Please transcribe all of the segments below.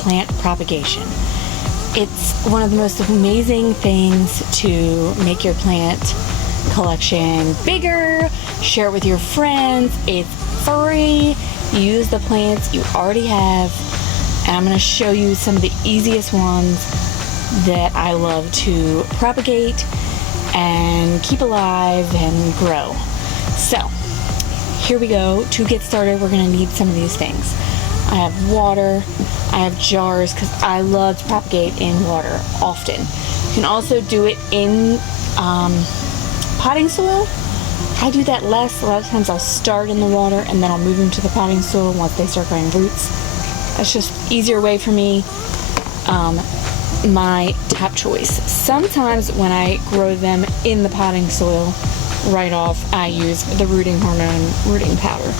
plant propagation. It's one of the most amazing things to make your plant collection bigger, share it with your friends. It's free. Use the plants you already have, and I'm going to show you some of the easiest ones that I love to propagate and keep alive and grow. So here we go. To get started, we're going to need some of these things. I have water, I have jars, because I love to propagate in water often. You can also do it in potting soil. I do that less. A lot of times I'll start in the water and then I'll move them to the potting soil once they start growing roots. That's just easier way for me. My top choice. Sometimes when I grow them in the potting soil right off, I use the rooting hormone rooting powder.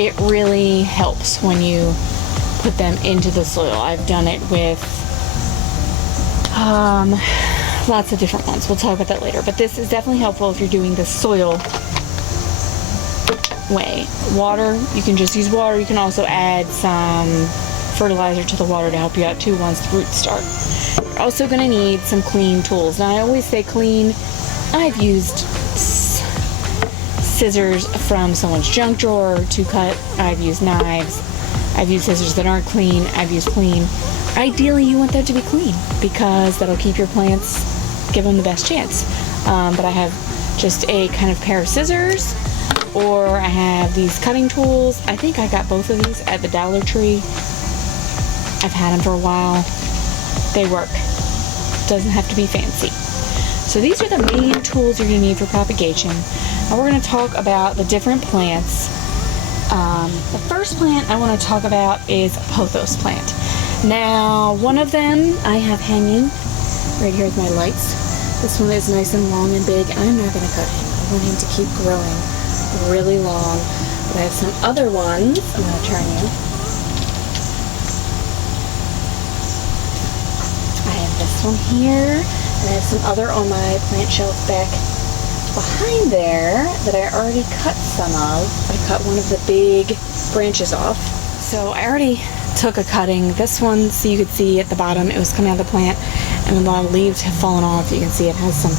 It really helps when you put them into the soil. I've done it with lots of different ones. We'll talk about that later, but this is definitely helpful if you're doing the soil way. Water, you can just use water. You can also add some fertilizer to the water to help you out too once the roots start. You're also going to need some clean tools. Now I always say clean. I've used scissors from someone's junk drawer to cut. I've used knives. I've used scissors that aren't clean. I've used clean. Ideally you want them to be clean because that'll keep your plants, give them the best chance. But I have just a kind of pair of scissors, or I have these cutting tools. I think I got both of these at the Dollar Tree. I've had them for a while. They work. Doesn't have to be fancy. So these are the main tools you're going to need for propagation. And we're going to talk about the different plants. The first plant I want to talk about is Pothos plant. Now, one of them I have hanging right here with my lights. This one is nice and long and big. I'm not going to cut him. I want him to keep growing really long. But I have some other ones. I'm going to turn you. I have this one here, and I have some other on my plant shelf back behind there that I already cut some of. I cut one of the big branches off. So I already took a cutting. This one, so you could see at the bottom, it was coming out of the plant, and a lot of leaves have fallen off. You can see it has some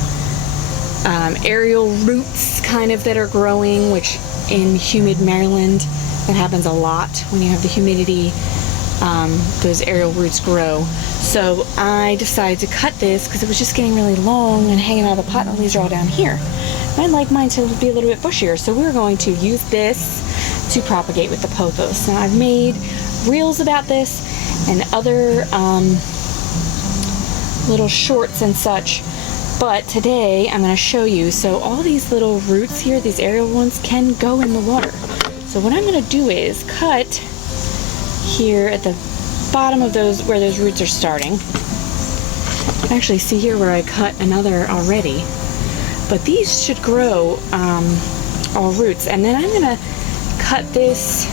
aerial roots kind of that are growing, which in humid Maryland, that happens a lot when you have the humidity. Those aerial roots grow. So I decided to cut this because it was just getting really long and hanging out of the pot, and the leaves are all down here. I'd like mine to be a little bit bushier, so we're going to use this to propagate with the Pothos. Now I've made reels about this and other little shorts and such, but today I'm going to show you. So all these little roots here, these aerial ones, can go in the water. So what I'm going to do is cut here at the bottom of those, where those roots are starting. Actually, see here where I cut another already, but these should grow all roots. And then I'm going to cut this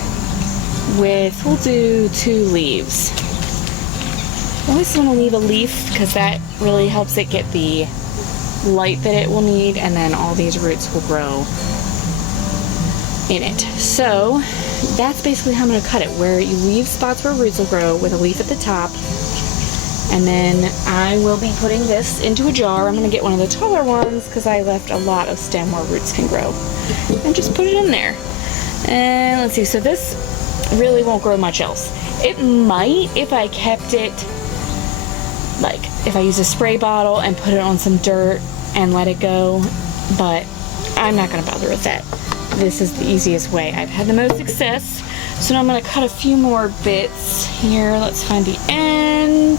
with, we'll do 2 leaves. I always want to leave a leaf because that really helps it get the light that it will need, and then all these roots will grow in it. So that's basically how I'm going to cut it, where you leave spots where roots will grow with a leaf at the top. And then I will be putting this into a jar. I'm going to get one of the taller ones because I left a lot of stem where roots can grow, and just put it in there. And let's see, so this really won't grow much else. It might if I kept it, like if I use a spray bottle and put it on some dirt and let it go, but I'm not going to bother with that. This is the easiest way. I've had the most success. So now I'm going to cut a few more bits here. Let's find the end.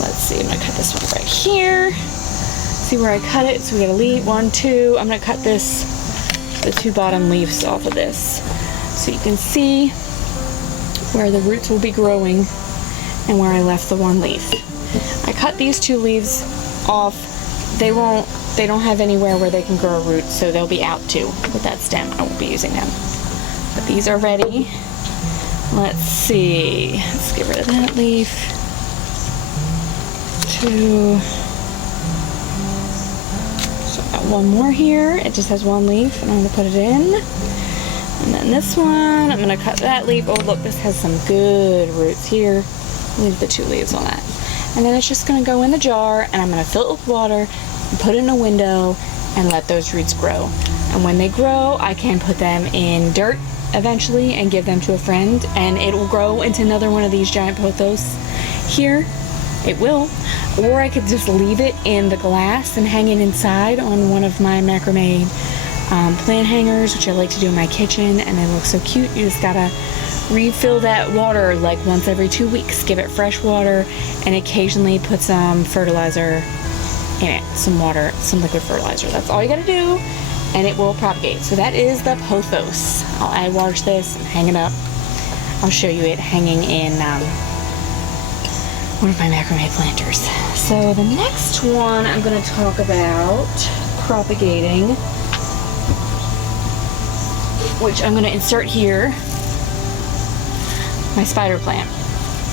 Let's see, I'm going to cut this one right here. See where I cut it? So we got a leaf, 1, 2. I'm going to cut the 2 bottom leaves off of this, so you can see where the roots will be growing and where I left the 1 leaf. I cut these 2 leaves off. They don't have anywhere where they can grow a root, so they'll be out too with that stem. I won't be using them. But these are ready. Let's see. Let's get rid of that leaf. 2. So I've got 1 more here. It just has 1 leaf, and I'm going to put it in. And then this one, I'm going to cut that leaf. Oh, look, this has some good roots here. Leave the 2 leaves on that. And then it's just going to go in the jar, and I'm going to fill it with water and put it in a window and let those roots grow. And when they grow, I can put them in dirt eventually and give them to a friend, and it will grow into another one of these giant pothos here. It will. Or I could just leave it in the glass and hang it inside on one of my macrame plant hangers, which I like to do in my kitchen, and they look so cute. You just gotta refill that water like once every 2 weeks. Give it fresh water and occasionally put some fertilizer in it, some water, some liquid fertilizer. That's all you gotta do, and it will propagate. So that is the pothos. I'll add water to this and hang it up. I'll show you it hanging in one of my macrame planters. So the next one I'm going to talk about propagating, which I'm going to insert here, my spider plant.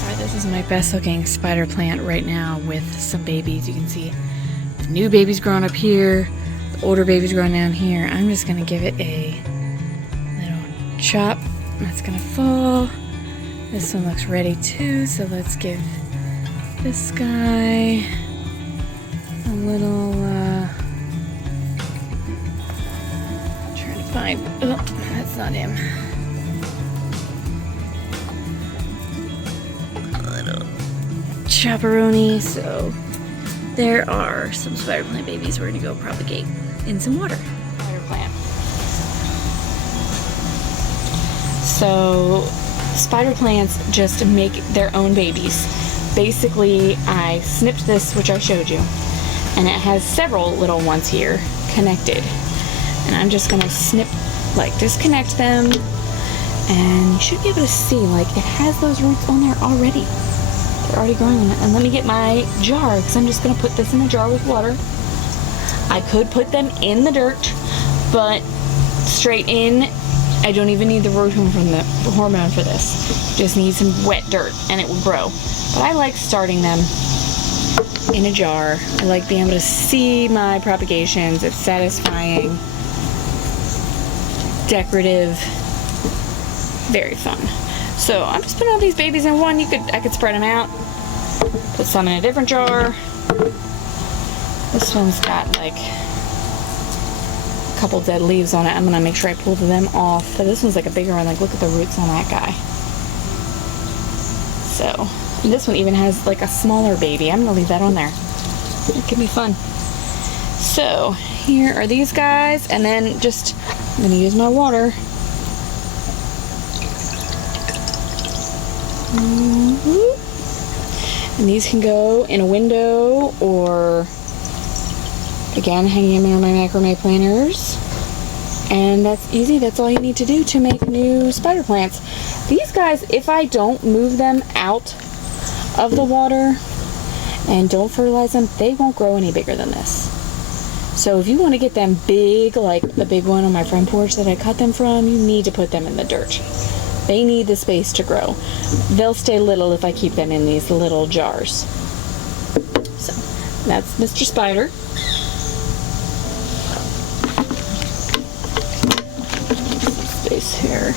Alright, this is my best looking spider plant right now with some babies. You can see the new babies growing up here, the older babies growing down here. I'm just going to give it a little chop. That's going to fall. This one looks ready too, so let's give this guy a little, trying to find, oh, that's not him. A little chaperone. So there are some spider plant babies we're gonna go propagate in some water. Spider plant. So spider plants just make their own babies. Basically, I snipped this, which I showed you, and it has several little ones here connected. And I'm just gonna snip, like disconnect them, and you should be able to see, like it has those roots on there already. They're already growing on it. And let me get my jar, because I'm just gonna put this in a jar with water. I could put them in the dirt, but straight in, I don't even need the root hormone for this. Just need some wet dirt and it will grow. But I like starting them in a jar. I like being able to see my propagations. It's satisfying, decorative, very fun. So I'm just putting all these babies in one. I could spread them out, put some in a different jar. This one's got like a couple dead leaves on it. I'm gonna make sure I pull them off. But this one's like a bigger one. Like, look at the roots on that guy. So, and this one even has like a smaller baby. I'm gonna leave that on there. It can be fun. So here are these guys, and then just I'm gonna use my water. And these can go in a window, or again hanging them in my macrame planters. And that's easy. That's all you need to do to make new spider plants. These guys, if I don't move them out of the water and don't fertilize them, they won't grow any bigger than this. So if you want to get them big, like the big one on my front porch that I cut them from, you need to put them in the dirt. They need the space to grow. They'll stay little if I keep them in these little jars. So that's Mr. Spider. Space here.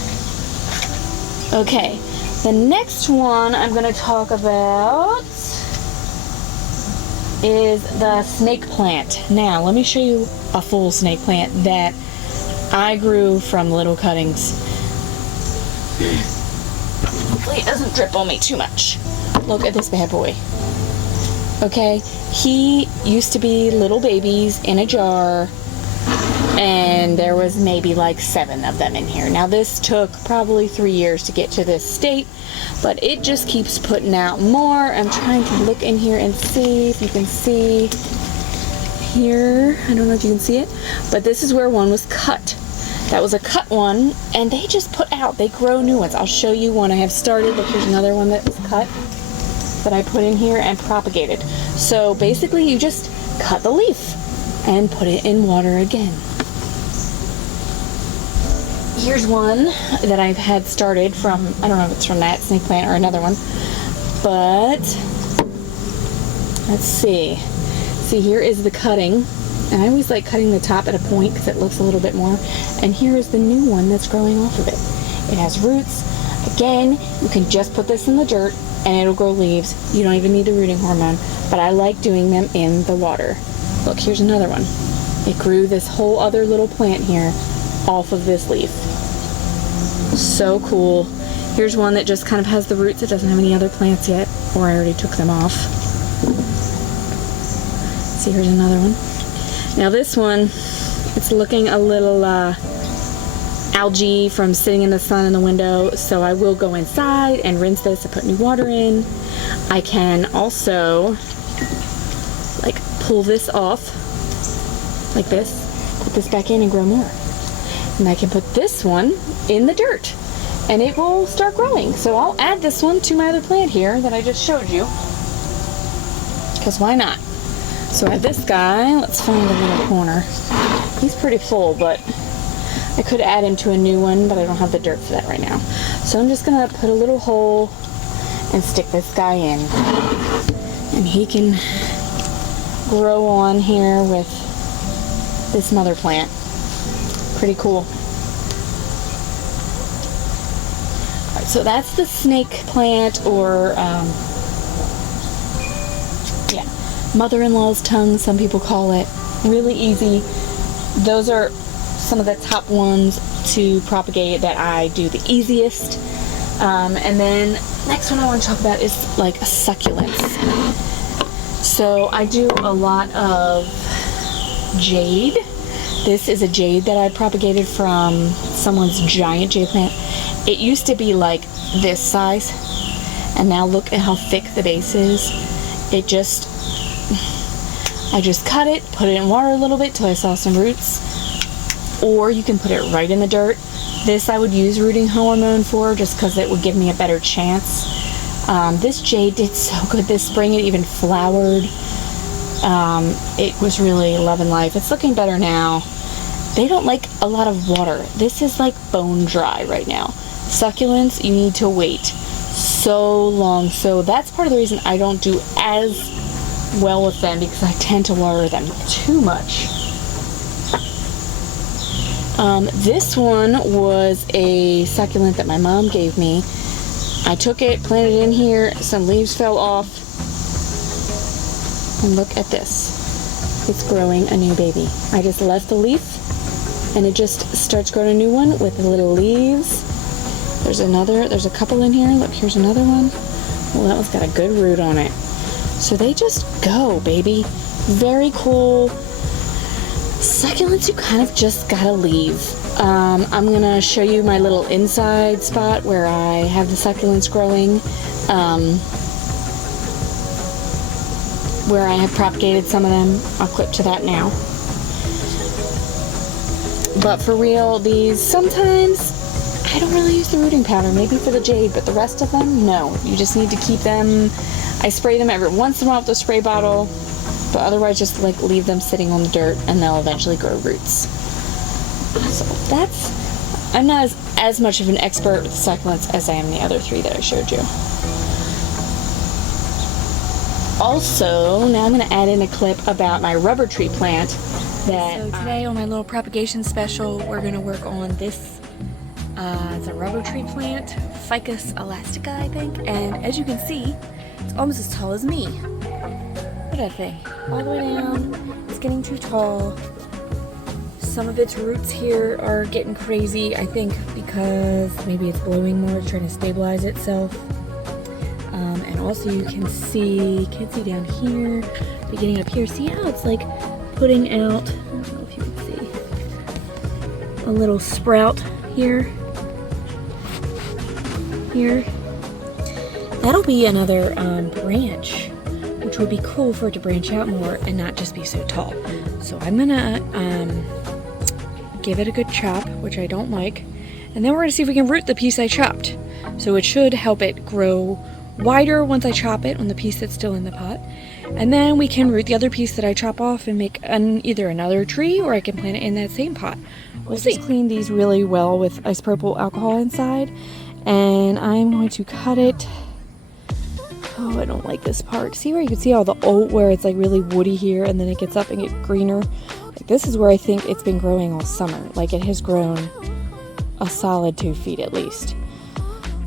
Okay, the next one I'm going to talk about is the snake plant. Now, let me show you a full snake plant that I grew from little cuttings. Hopefully it doesn't drip on me too much. Look at this bad boy. Okay, he used to be little babies in a jar, and there was maybe like 7 of them in here. Now this took probably 3 years to get to this state, but it just keeps putting out more. I'm trying to look in here and see if you can see here. I don't know if you can see it, but this is where one was cut. That was a cut one, and they just put out, they grow new ones. I'll show you one I have started. Look, here's another one that was cut that I put in here and propagated. So basically you just cut the leaf and put it in water again. Here's one that I've had started from, I don't know if it's from that snake plant or another one, but let's see. See, here is the cutting. And I always like cutting the top at a point because it looks a little bit more. And here is the new one that's growing off of it. It has roots. Again, you can just put this in the dirt and it'll grow leaves. You don't even need the rooting hormone, but I like doing them in the water. Look, here's another one. It grew this whole other little plant here off of this leaf. So cool. Here's one that just kind of has the roots. It doesn't have any other plants yet, or I already took them off. See, here's another one. Now this one, it's looking a little algae from sitting in the sun in the window, so I will go inside and rinse this and put new water in. I can also like pull this off like this, put this back in and grow more. And I can put this one in the dirt and it will start growing. So I'll add this one to my other plant here that I just showed you, because why not? So I have this guy. Let's find a little corner. He's pretty full, but I could add him to a new one, but I don't have the dirt for that right now. So I'm just gonna put a little hole and stick this guy in, and he can grow on here with this mother plant. Pretty cool. All right, so that's the snake plant, or yeah, mother-in-law's tongue, some people call it. Really easy. Those are some of the top ones to propagate that I do the easiest. And then next one I want to talk about is like succulents. So I do a lot of jade. This is a jade that I propagated from someone's giant jade plant. It used to be like this size, and now look at how thick the base is. I just cut it, put it in water a little bit till I saw some roots, or you can put it right in the dirt. This I would use rooting hormone for, just because it would give me a better chance. This jade did so good this spring. It even flowered. It was really loving life. It's looking better now. They don't like a lot of water. This is like bone dry right now. Succulents, you need to wait so long. So that's part of the reason I don't do as well with them, because I tend to water them too much. This one was a succulent that my mom gave me. I took it, planted it in here, some leaves fell off, and look at this. It's growing a new baby. I just left the leaf and it just starts growing a new one with the little leaves. There's a couple in here. Look, here's another one. Well, that one's got a good root on it. So they just go, baby. Very cool. Succulents, you kind of just gotta leave. I'm gonna show you my little inside spot where I have the succulents growing, where I have propagated some of them. I'll clip to that now. But for real, these sometimes I don't really use the rooting powder, maybe for the jade, but the rest of them, no. You just need to keep them. I spray them every once in a while with a spray bottle, but otherwise just like leave them sitting on the dirt and they'll eventually grow roots. So I'm not as much of an expert with succulents as I am the other three that I showed you. Also, now I'm going to add in a clip about my rubber tree plant. So today on my little propagation special, we're going to work on this. It's a rubber tree plant, Ficus elastica, I think. And as you can see, it's almost as tall as me. Look at that thing. All the way down. It's getting too tall. Some of its roots here are getting crazy, I think, because maybe it's blowing more, trying to stabilize itself. And also you can't see down here, beginning up here. See how it's like putting out, I don't know if you can see, a little sprout here. That'll be another branch, which would be cool for it to branch out more and not just be so tall. So I'm gonna give it a good chop, which I don't like, and then we're gonna see if we can root the piece I chopped. So it should help it grow wider once I chop it on the piece that's still in the pot, and then we can root the other piece that I chop off and make either another tree, or I can plant it in that same pot. We'll see. Just clean these really well with isopropyl alcohol inside, and I'm going to cut it. Oh, I don't like this part. See where you can see all the old, where it's like really woody here, and then it gets up and gets greener. Like this is where I think it's been growing all summer. Like it has grown a solid 2 feet at least.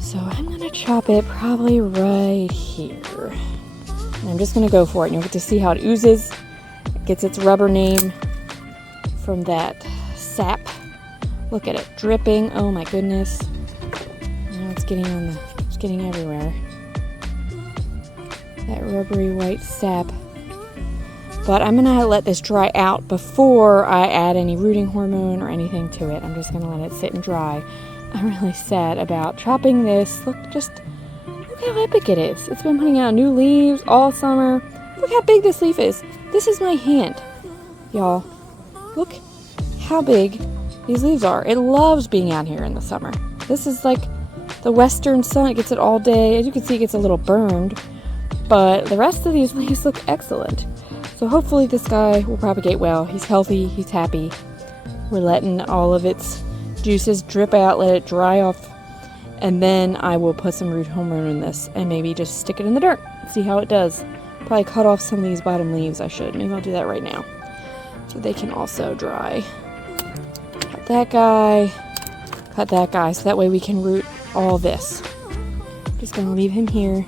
So I'm gonna chop it probably right here. And I'm just gonna go for it, and you'll get to see how it oozes. It gets its rubber name from that sap. Look at it dripping. Oh my goodness. Now it's getting everywhere. That rubbery white sap. But I'm gonna let this dry out before I add any rooting hormone or anything to it. I'm just gonna let it sit and dry. I'm really sad about chopping this. Look how epic it is. It's been putting out new leaves all summer. Look how big this leaf is. This is my hand, y'all. Look how big these leaves are. It loves being out here in the summer. This is like the western sun. It gets it all day. As you can see, it gets a little burned, but the rest of these leaves look excellent. So hopefully this guy will propagate well. He's healthy, he's happy. We're letting all of its juices drip out, let it dry off, and then I will put some root hormone in this and maybe just stick it in the dirt, see how it does. Probably cut off some of these bottom leaves. I should. Maybe I'll do that right now so they can also dry. Cut that guy, so that way we can root all this. Just gonna leave him here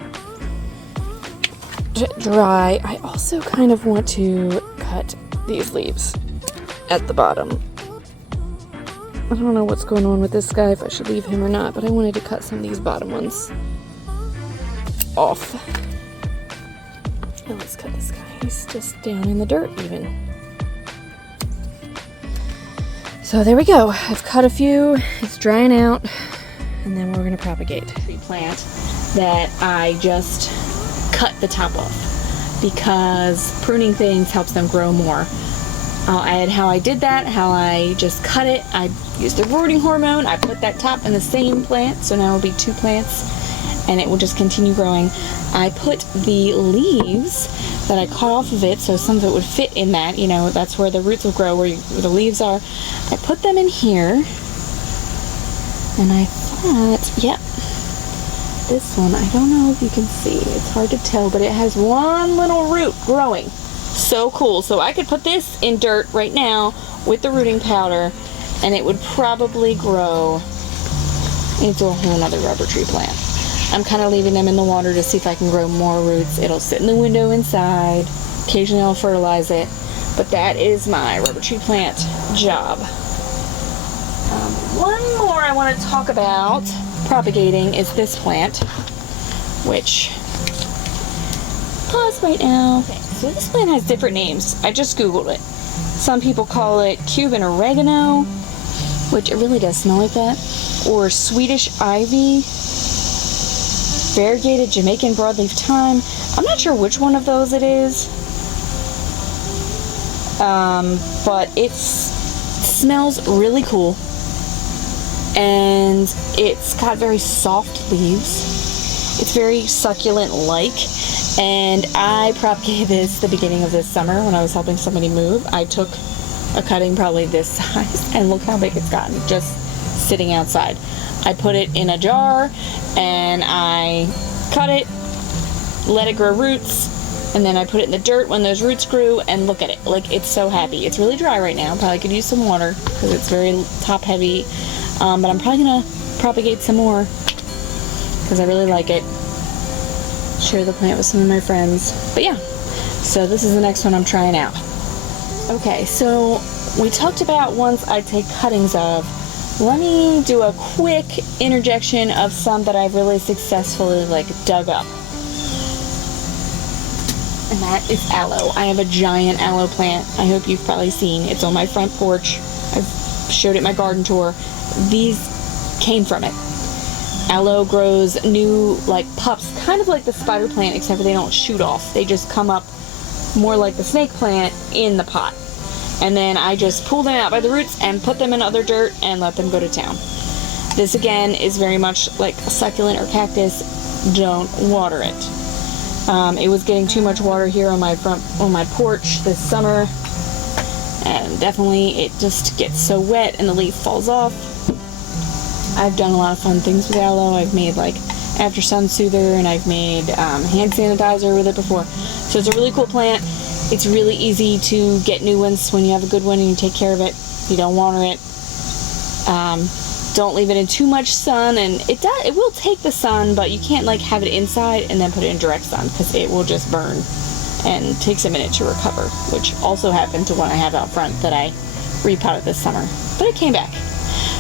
to dry. I also kind of want to cut these leaves at the bottom. I don't know what's going on with this guy, if I should leave him or not, but I wanted to cut some of these bottom ones off. And let's cut this guy. He's just down in the dirt even. So there we go. I've cut a few. It's drying out. And then we're going to propagate. Tree plant that I just cut the top off because pruning things helps them grow more. I'll add how I did that, how I just cut it. I used the rooting hormone. I put that top in the same plant, so now it'll be 2 plants, and it will just continue growing. I put the leaves that I cut off of it, so some of it would fit in that, you know, that's where the roots will grow, where the leaves are. I put them in here, and I thought, yep, this one, I don't know if you can see, it's hard to tell, but it has one little root growing. So cool. So I could put this in dirt right now with the rooting powder, and it would probably grow into a whole nother rubber tree plant. I'm kind of leaving them in the water to see if I can grow more roots. It'll sit in the window inside. Occasionally I'll fertilize it, but that is my rubber tree plant job. One more I want to talk about propagating is this plant, which, pause right now. Okay, so this plant has different names. I just Googled it. Some people call it Cuban oregano, which it really does smell like that, or Swedish ivy, variegated Jamaican broadleaf thyme. I'm not sure which one of those it is, but it smells really cool, and it's got very soft leaves. It's very succulent-like, and I propagated this the beginning of this summer when I was helping somebody move. I took a cutting probably this size, and look how big it's gotten just sitting outside. I put it in a jar, and I cut it, let it grow roots, and then I put it in the dirt when those roots grew, and look at it. Like, it's so happy. It's really dry right now. Probably could use some water because it's very top heavy, but I'm probably going to propagate some more because I really like it. Share the plant with some of my friends. But yeah, so this is the next one I'm trying out. Okay, so we talked about ones I take cuttings of. Let me do a quick interjection of some that I've really successfully dug up. And that is aloe. I have a giant aloe plant. I hope you've probably seen. It's on my front porch. I've showed it my garden tour. These came from it. Aloe grows new pups, kind of like the spider plant, except for they don't shoot off. They just come up more like the snake plant in the pot. And then I just pull them out by the roots and put them in other dirt and let them go to town. This again is very much like a succulent or cactus. Don't water it. It was getting too much water here on my porch this summer, and definitely it just gets so wet and the leaf falls off. I've done a lot of fun things with aloe. I've made after sun soother, and I've made hand sanitizer with it before. So it's a really cool plant. It's really easy to get new ones when you have a good one and you take care of it. You don't water it. Don't leave it in too much sun, and it will take the sun, but you can't like have it inside and then put it in direct sun because it will just burn and takes a minute to recover, which also happened to one I have out front that I repotted this summer, but it came back.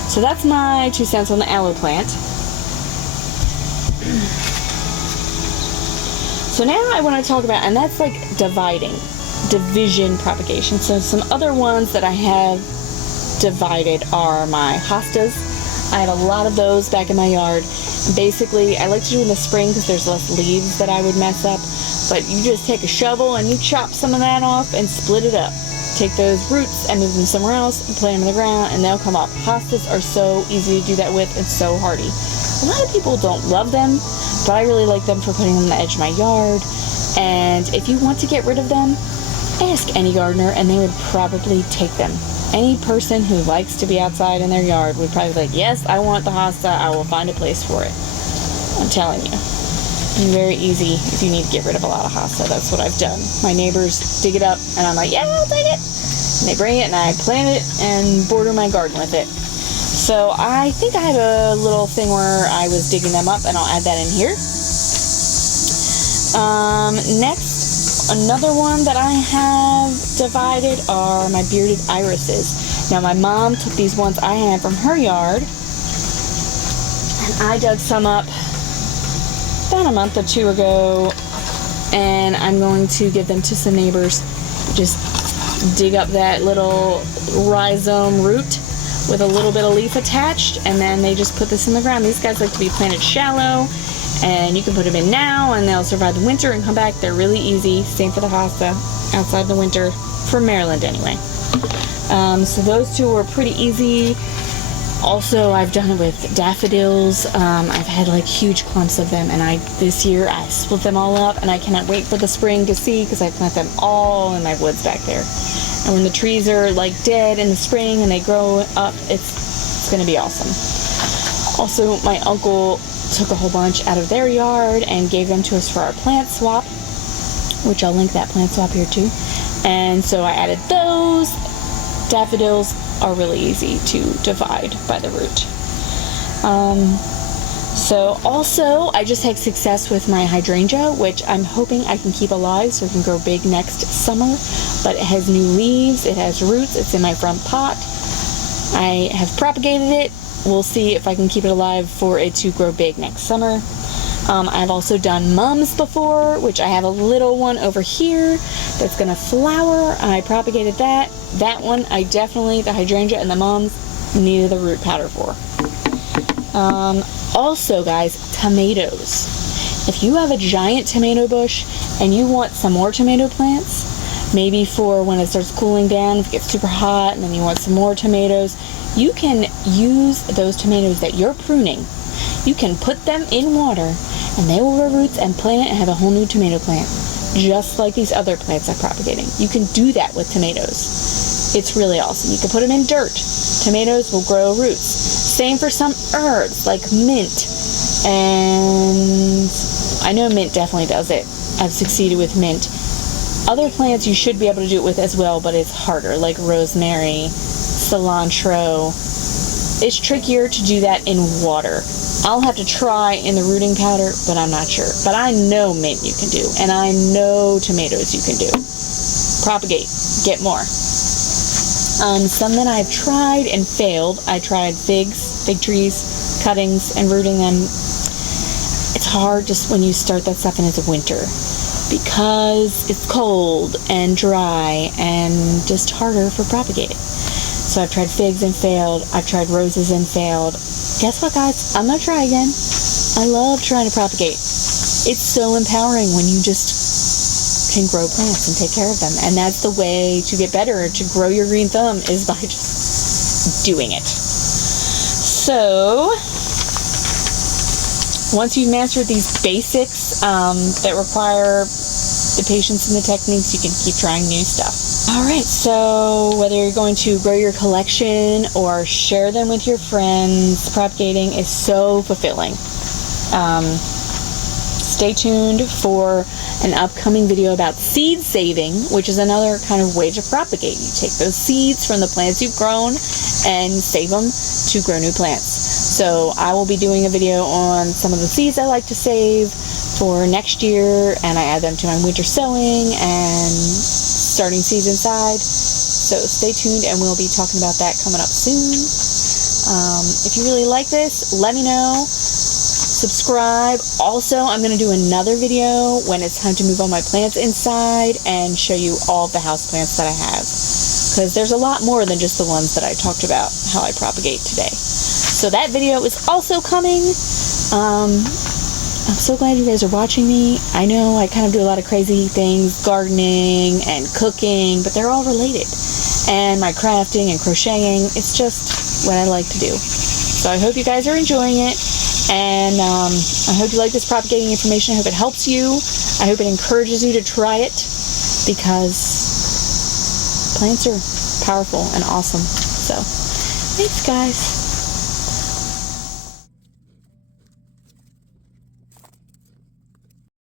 So that's my 2 cents on the aloe plant. So now I want to talk about, and that's like division propagation. So some other ones that I have divided are my hostas. I have a lot of those back in my yard. Basically, I like to do in the spring because there's less leaves that I would mess up. But you just take a shovel and you chop some of that off and split it up. Take those roots and move them somewhere else and plant them in the ground and they'll come up. Hostas are so easy to do that with and so hardy. A lot of people don't love them, but I really like them for putting them on the edge of my yard. And if you want to get rid of them, ask any gardener and they would probably take them. Any person who likes to be outside in their yard would probably be like, yes, I want the hosta, I will find a place for it. I'm telling you. It's very easy if you need to get rid of a lot of hosta. That's what I've done. My neighbors dig it up and I'm like, yeah, I'll take it. And they bring it and I plant it and border my garden with it. So I think I had a little thing where I was digging them up and I'll add that in here. Next, another one that I have divided are my bearded irises. Now my mom took these ones I had from her yard and I dug some up about a month or 2 ago, and I'm going to give them to some neighbors. Just dig up that little rhizome root with a little bit of leaf attached, and then they just put this in the ground. These guys like to be planted shallow, and you can put them in now and they'll survive the winter and come back. They're really easy. Same for the hosta outside the winter, for Maryland anyway. So those two were pretty easy. Also, I've done it with daffodils. I've had like huge clumps of them, and this year I split them all up, and I cannot wait for the spring to see because I plant them all in my woods back there. And when the trees are like dead in the spring and they grow up, it's going to be awesome. Also, my uncle took a whole bunch out of their yard and gave them to us for our plant swap, which I'll link that plant swap here too. And so I added those. Daffodils are really easy to divide by the root. So also, I just had success with my hydrangea, which I'm hoping I can keep alive so it can grow big next summer. But it has new leaves, it has roots, it's in my front pot. I have propagated it. We'll see if I can keep it alive for it to grow big next summer. I've also done mums before, which I have a little one over here that's going to flower. I propagated that. That one, I definitely, the hydrangea and the mums, needed the root powder for. Also, guys, tomatoes. If you have a giant tomato bush and you want some more tomato plants, maybe for when it starts cooling down, if it gets super hot and then you want some more tomatoes, you can use those tomatoes that you're pruning. You can put them in water and they will grow roots and plant it and have a whole new tomato plant, just like these other plants I'm propagating. You can do that with tomatoes. It's really awesome. You can put them in dirt. Tomatoes will grow roots. Same for some herbs like mint. And I know mint definitely does it. I've succeeded with mint. Other plants you should be able to do it with as well, but it's harder, like rosemary, cilantro. It's trickier to do that in water. I'll have to try in the rooting powder, but I'm not sure. But I know mint you can do, and I know tomatoes you can do. Propagate. Get more. Some that I've tried and failed. I tried figs, fig trees, cuttings, and rooting them. It's hard just when you start that stuff and it's winter, because it's cold and dry and just harder for propagating. So I've tried figs and failed. I've tried roses and failed. Guess what, guys? I'm going to try again. I love trying to propagate. It's so empowering when you just can grow plants and take care of them. And that's the way to get better, to grow your green thumb, is by just doing it. So once you've mastered these basics that require the patience and the techniques, you can keep trying new stuff. Alright, so whether you're going to grow your collection or share them with your friends, propagating is so fulfilling. Stay tuned for an upcoming video about seed saving, which is another kind of way to propagate. You take those seeds from the plants you've grown and save them to grow new plants. So I will be doing a video on some of the seeds I like to save for next year, and I add them to my winter sowing and starting seeds inside. So stay tuned, and we'll be talking about that coming up soon. If you really like this, let me know. Subscribe. Also, I'm going to do another video when it's time to move all my plants inside and show you all the house plants that I have, because there's a lot more than just the ones that I talked about how I propagate today. So that video is also coming. I'm so glad you guys are watching me. I know I kind of do a lot of crazy things, gardening and cooking, but they're all related. And my crafting and crocheting, it's just what I like to do. So I hope you guys are enjoying it. And I hope you like this propagating information. I hope it helps you. I hope it encourages you to try it, because plants are powerful and awesome. So, thanks guys.